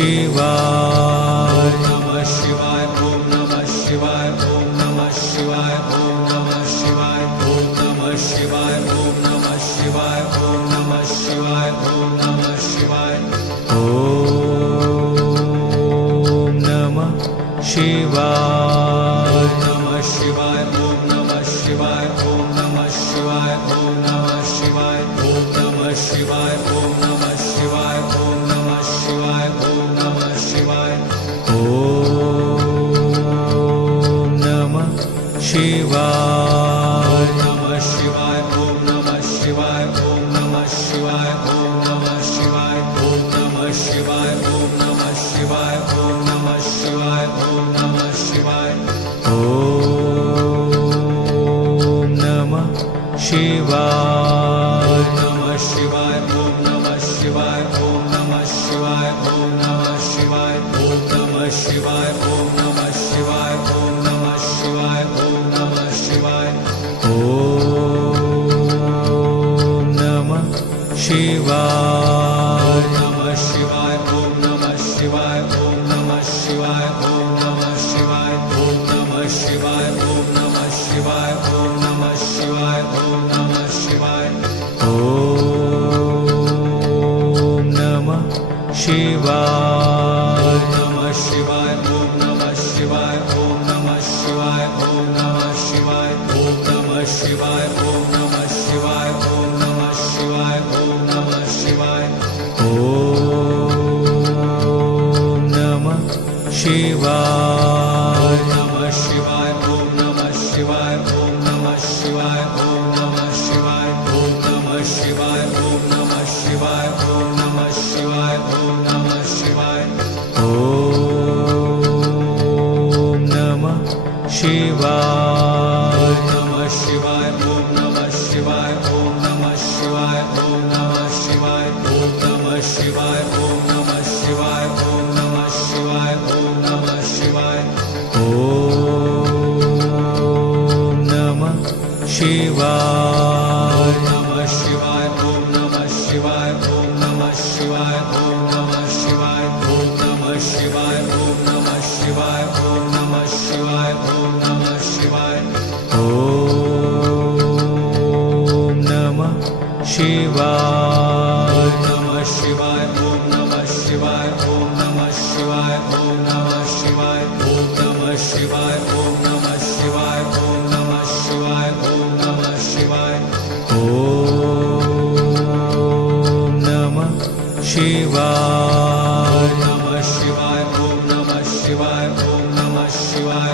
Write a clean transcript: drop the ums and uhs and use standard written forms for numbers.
शिवाय नमः शिवाय ओम नमः शिवाय ओम नमः शिवाय ओम नमः शिवाय ओम नमः शिवाय ओम नमः शिवाय ओम नमः शिवाय ओम नमः शिवाय ओम नमः शिवाय नमः शिवाय ओम नमः शिवाय ओम नमः शिवाय ओम नमः शिवाय ओम नमः शिवाय ओम नमः शिवाय ओम नमः शिवाय ओम नमः शिवाय ओम नमः शिवाय नमः शिवाय ओम नमः शिवाय ओम नमः शिवाय ओम नमः शिवाय ओम नमः शिवाय ओम नमः शिवाय ओम नमः शिवाय ओम नमः शिवाय ओम नमः शिवाय नमः शिवाय ओम नमः शिवाय ओम नमः शिवाय ओम नमः शिवाय ओम नमः शिवाय ओम नमः शिवाय ओम नमः शिवाय ओम नमः शिवाय ओम नमः शिवाय नमः शिवाय ओम नमः शिवाय ओम नमः शिवाय ओम नमः शिवाय ओम नमः शिवाय ओम नमः शिवाय ओम नमः शिवाय ओम नमः शिवाय ओम नमः शिवाय नमः शिवाय ओम नमः शिवाय ओम नमः शिवाय ओम नमः शिवाय ओम नमः शिवाय ओम नमः शिवाय ओम नमः शिवाय ओम नमः शिवाय ओम नमः शिवाय नमः शिवाय ओम नमः शिवाय ओम नमः शिवाय ओम नमः शिवाय ओम नमः शिवाय ओम नमः शिवाय ओम नमः शिवाय ओम नमः शिवाय ओम नमः शिवाय नमः शिवाय ओम नमः शिवाय ओम नमः शिवाय ओम नमः शिवाय ओम नमः शिवाय ओम नमः शिवाय ओम नमः शिवाय ओम नमः शिवाय ओम नमः शिवाय नमः शिवाय ओम नमः शिवाय ओम नमः शिवाय ओम नमः शिवाय ओम नमः शिवाय ओम नमः शिवाय ओम नमः शिवाय ओम नमः शिवाय ओम नमः शिवाय नमः शिवाय ओम नमः शिवाय ओम नमः शिवाय ओम नमः शिवाय ओम नमः शिवाय ओम नमः शिवाय ओम नमः शिवाय ओम नमः शिवाय ओम नमः शिवाय नमः शिवाय ओम नमः शिवाय ओम नमः शिवाय